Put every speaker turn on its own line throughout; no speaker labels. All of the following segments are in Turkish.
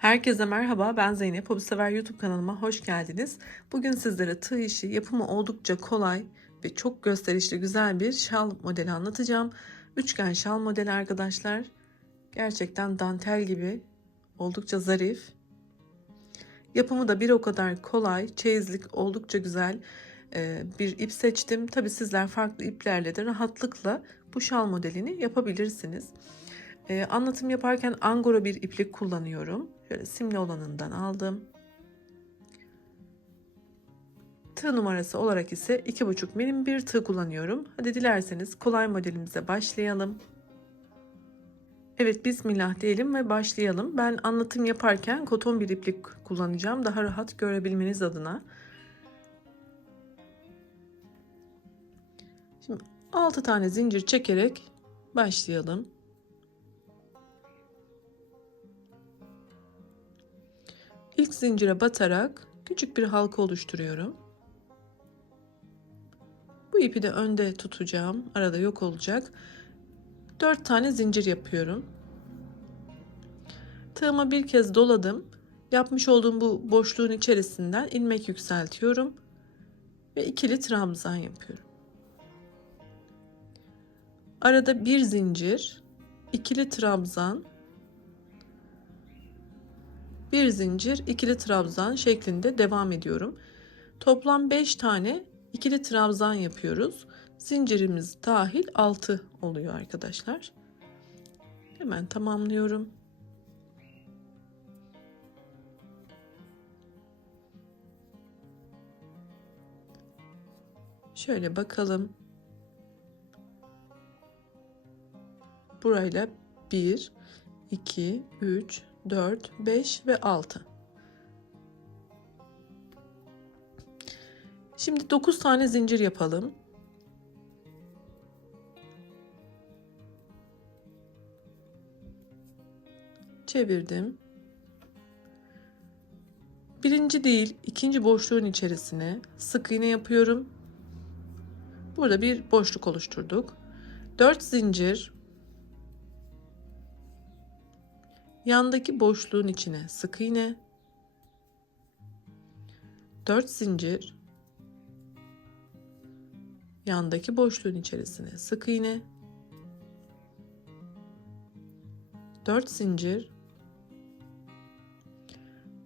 Herkese merhaba, ben Zeynep. Hobi Sever YouTube kanalıma hoş geldiniz. Bugün sizlere tığ işi yapımı oldukça kolay ve çok gösterişli güzel bir şal modeli anlatacağım. Üçgen şal modeli arkadaşlar. Gerçekten dantel gibi, oldukça zarif. Yapımı da bir o kadar kolay, çeyizlik oldukça güzel e, bir ip seçtim. Tabi sizler farklı iplerle de rahatlıkla bu şal modelini yapabilirsiniz. Ee, anlatım yaparken angora bir iplik kullanıyorum. Şöyle simli olanından aldım. Tığ numarası olarak ise 2,5 milim bir tığ kullanıyorum. Hadi dilerseniz kolay modelimize başlayalım. Evet bismillah diyelim ve başlayalım. Ben anlatım yaparken koton bir iplik kullanacağım. Daha rahat görebilmeniz adına. Şimdi 6 tane zincir çekerek başlayalım. İlk zincire batarak küçük bir halka oluşturuyorum. Bu ipi de önde tutacağım. Arada yok olacak. 4 tane zincir yapıyorum. Tığıma bir kez doladım. Yapmış olduğum bu boşluğun içerisinden ilmek yükseltiyorum ve ikili trabzan yapıyorum. Arada bir zincir, ikili trabzan, bir zincir ikili trabzan şeklinde devam ediyorum. Toplam 5 tane ikili trabzan yapıyoruz. Zincirimiz dahil 6 oluyor arkadaşlar. Hemen tamamlıyorum. Şöyle bakalım. Burayla 1 2 3 4, 5 ve 6. Şimdi 9 tane zincir yapalım. Çevirdim. Birinci değil, ikinci boşluğun içerisine sık iğne yapıyorum. Burada bir boşluk oluşturduk. 4 zincir yandaki boşluğun içine sık iğne 4 zincir yandaki boşluğun içerisine sık iğne 4 zincir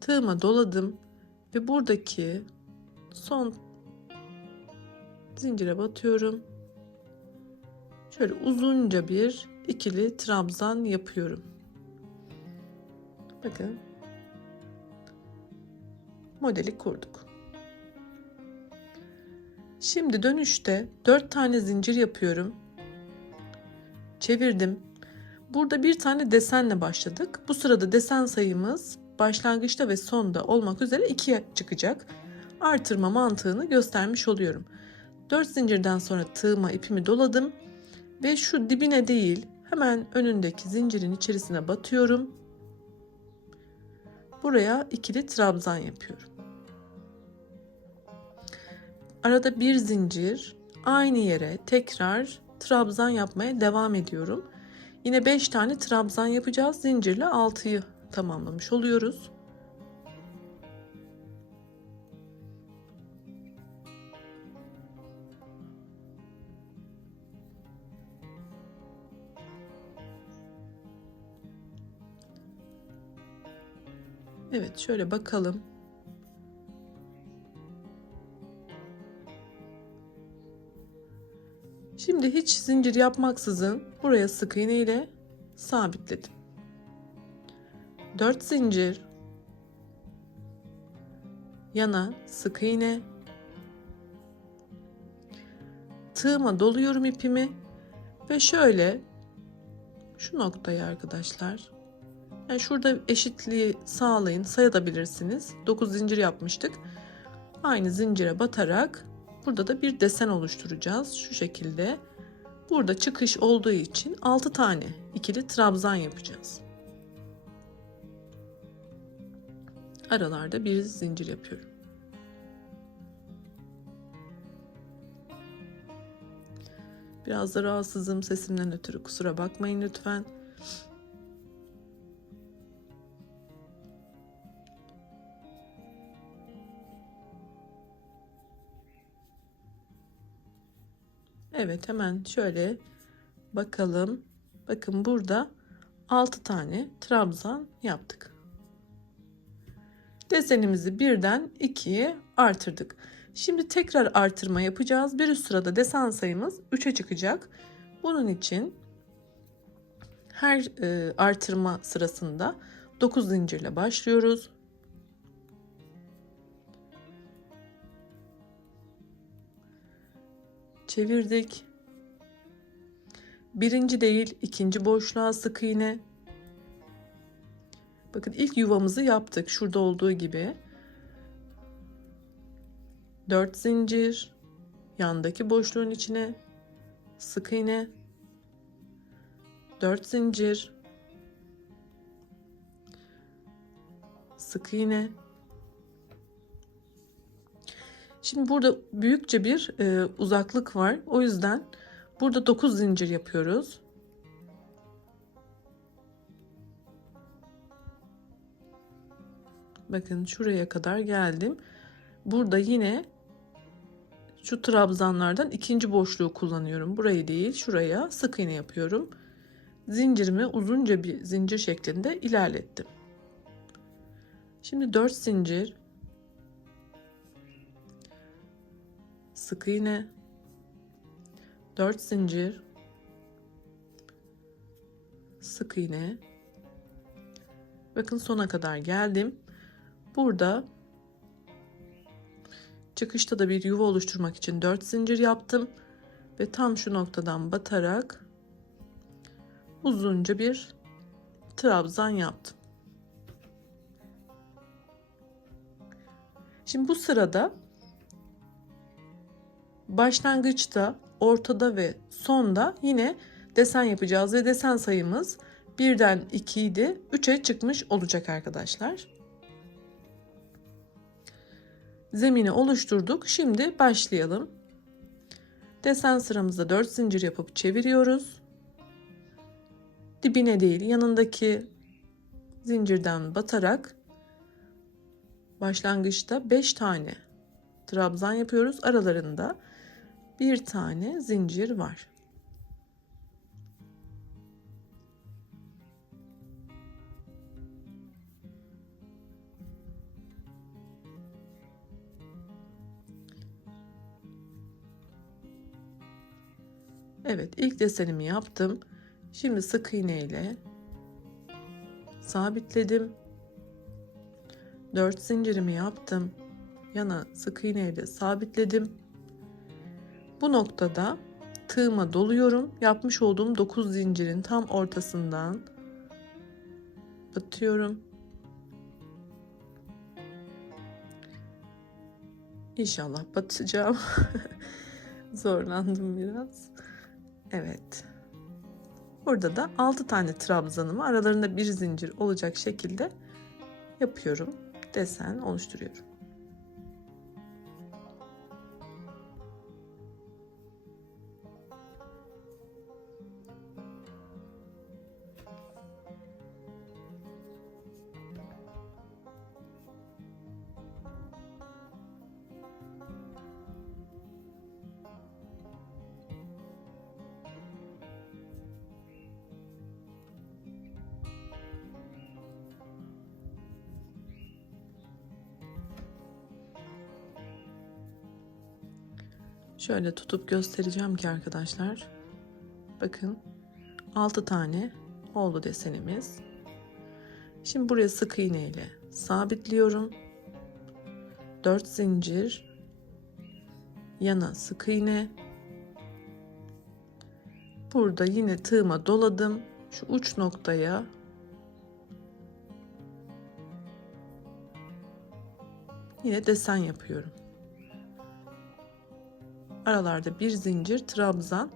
tığıma doladım ve buradaki son zincire batıyorum. Şöyle uzunca bir ikili trabzan yapıyorum. Bakın. Modeli kurduk. Şimdi dönüşte 4 tane zincir yapıyorum. Çevirdim. Burada bir tane desenle başladık. Bu sırada desen sayımız başlangıçta ve sonda olmak üzere 2'ye çıkacak. Artırma mantığını göstermiş oluyorum. 4 zincirden sonra tığıma ipimi doladım ve şu dibine değil hemen önündeki zincirin içerisine batıyorum buraya ikili trabzan yapıyorum. Arada bir zincir aynı yere tekrar trabzan yapmaya devam ediyorum. Yine 5 tane trabzan yapacağız. Zincirle 6'yı tamamlamış oluyoruz. Evet şöyle bakalım. Şimdi hiç zincir yapmaksızın buraya sık iğne ile sabitledim. 4 zincir yana sık iğne tığıma doluyorum ipimi ve şöyle şu noktayı arkadaşlar yani şurada eşitliği sağlayın sayabilirsiniz. 9 zincir yapmıştık. Aynı zincire batarak burada da bir desen oluşturacağız. Şu şekilde. Burada çıkış olduğu için 6 tane ikili trabzan yapacağız. Aralarda bir zincir yapıyorum. Biraz da rahatsızım sesimden ötürü kusura bakmayın lütfen. Evet hemen şöyle bakalım. Bakın burada 6 tane trabzan yaptık. Desenimizi birden 2'ye artırdık. Şimdi tekrar artırma yapacağız. Bir üst sırada desen sayımız 3'e çıkacak. Bunun için her e, artırma sırasında 9 zincirle başlıyoruz. Çevirdik. Birinci değil, ikinci boşluğa sık iğne. Bakın ilk yuvamızı yaptık şurada olduğu gibi. 4 zincir yandaki boşluğun içine sık iğne 4 zincir sık iğne Şimdi burada büyükçe bir e, uzaklık var. O yüzden burada 9 zincir yapıyoruz. Bakın şuraya kadar geldim. Burada yine şu trabzanlardan ikinci boşluğu kullanıyorum. Burayı değil şuraya sık iğne yapıyorum. Zincirimi uzunca bir zincir şeklinde ilerlettim. Şimdi 4 zincir sık iğne. 4 zincir. Sık iğne. Bakın sona kadar geldim. Burada çıkışta da bir yuva oluşturmak için 4 zincir yaptım. Ve tam şu noktadan batarak uzunca bir trabzan yaptım. Şimdi bu sırada başlangıçta, ortada ve sonda yine desen yapacağız ve desen sayımız birden 2 idi. 3'e çıkmış olacak arkadaşlar. Zemini oluşturduk. Şimdi başlayalım. Desen sıramızda 4 zincir yapıp çeviriyoruz. Dibine değil yanındaki zincirden batarak başlangıçta 5 tane trabzan yapıyoruz. Aralarında bir tane zincir var. Evet ilk desenimi yaptım. Şimdi sık iğne ile sabitledim. 4 zincirimi yaptım. Yana sık iğne ile sabitledim. Bu noktada tığıma doluyorum. Yapmış olduğum 9 zincirin tam ortasından batıyorum. İnşallah batacağım. Zorlandım biraz. Evet. Burada da 6 tane trabzanımı aralarında bir zincir olacak şekilde yapıyorum. Desen oluşturuyorum. Şöyle tutup göstereceğim ki arkadaşlar. Bakın 6 tane oldu desenimiz. Şimdi buraya sık iğne ile sabitliyorum. 4 zincir yana sık iğne. Burada yine tığıma doladım. Şu uç noktaya yine desen yapıyorum. Aralarda bir zincir trabzan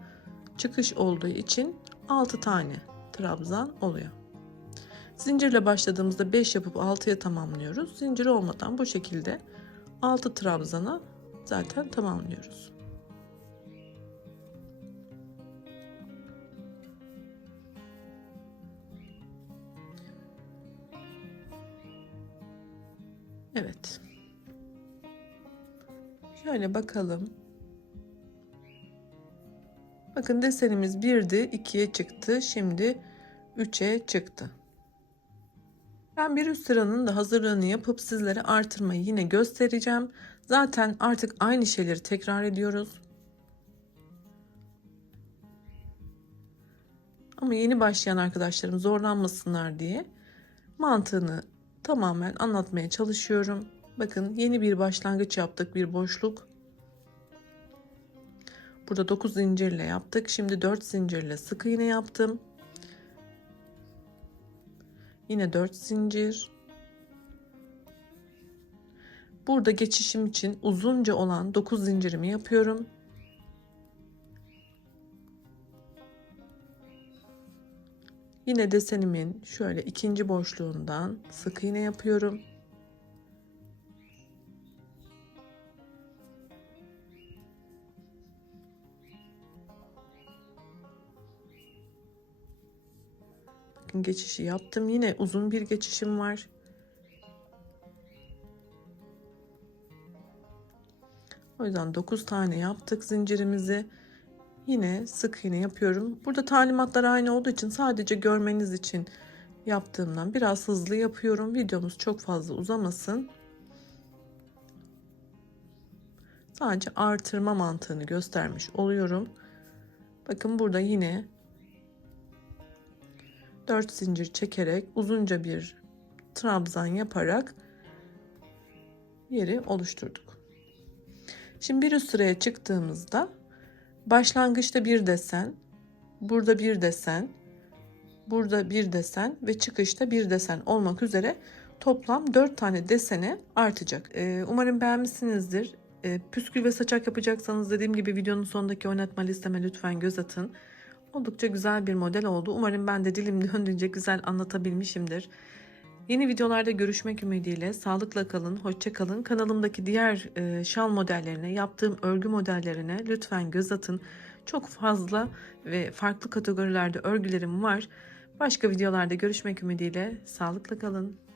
çıkış olduğu için 6 tane trabzan oluyor. Zincirle başladığımızda 5 yapıp 6'ya tamamlıyoruz. Zincir olmadan bu şekilde 6 trabzana zaten tamamlıyoruz. Evet. Şöyle bakalım. Bakın desenimiz 1'di 2'ye çıktı. Şimdi 3'e çıktı. Ben bir üst sıranın da hazırlığını yapıp sizlere artırmayı yine göstereceğim. Zaten artık aynı şeyleri tekrar ediyoruz. Ama yeni başlayan arkadaşlarım zorlanmasınlar diye mantığını tamamen anlatmaya çalışıyorum. Bakın yeni bir başlangıç yaptık, bir boşluk. Burada 9 zincirle yaptık. Şimdi 4 zincirle sık iğne yaptım. Yine 4 zincir. Burada geçişim için uzunca olan 9 zincirimi yapıyorum. Yine desenimin şöyle ikinci boşluğundan sık iğne yapıyorum. Bakın geçişi yaptım. Yine uzun bir geçişim var. O yüzden 9 tane yaptık zincirimizi. Yine sık iğne yapıyorum. Burada talimatlar aynı olduğu için sadece görmeniz için yaptığımdan biraz hızlı yapıyorum. Videomuz çok fazla uzamasın. Sadece artırma mantığını göstermiş oluyorum. Bakın burada yine 4 zincir çekerek uzunca bir trabzan yaparak yeri oluşturduk. Şimdi bir üst sıraya çıktığımızda başlangıçta bir desen, burada bir desen, burada bir desen ve çıkışta bir desen olmak üzere toplam 4 tane desene artacak. Ee, umarım beğenmişsinizdir. Ee, püskül ve saçak yapacaksanız dediğim gibi videonun sonundaki oynatma listeme lütfen göz atın. Oldukça güzel bir model oldu. Umarım ben de dilim döndüğünce güzel anlatabilmişimdir. Yeni videolarda görüşmek ümidiyle sağlıkla kalın, hoşça kalın. Kanalımdaki diğer e, şal modellerine, yaptığım örgü modellerine lütfen göz atın. Çok fazla ve farklı kategorilerde örgülerim var. Başka videolarda görüşmek ümidiyle sağlıkla kalın.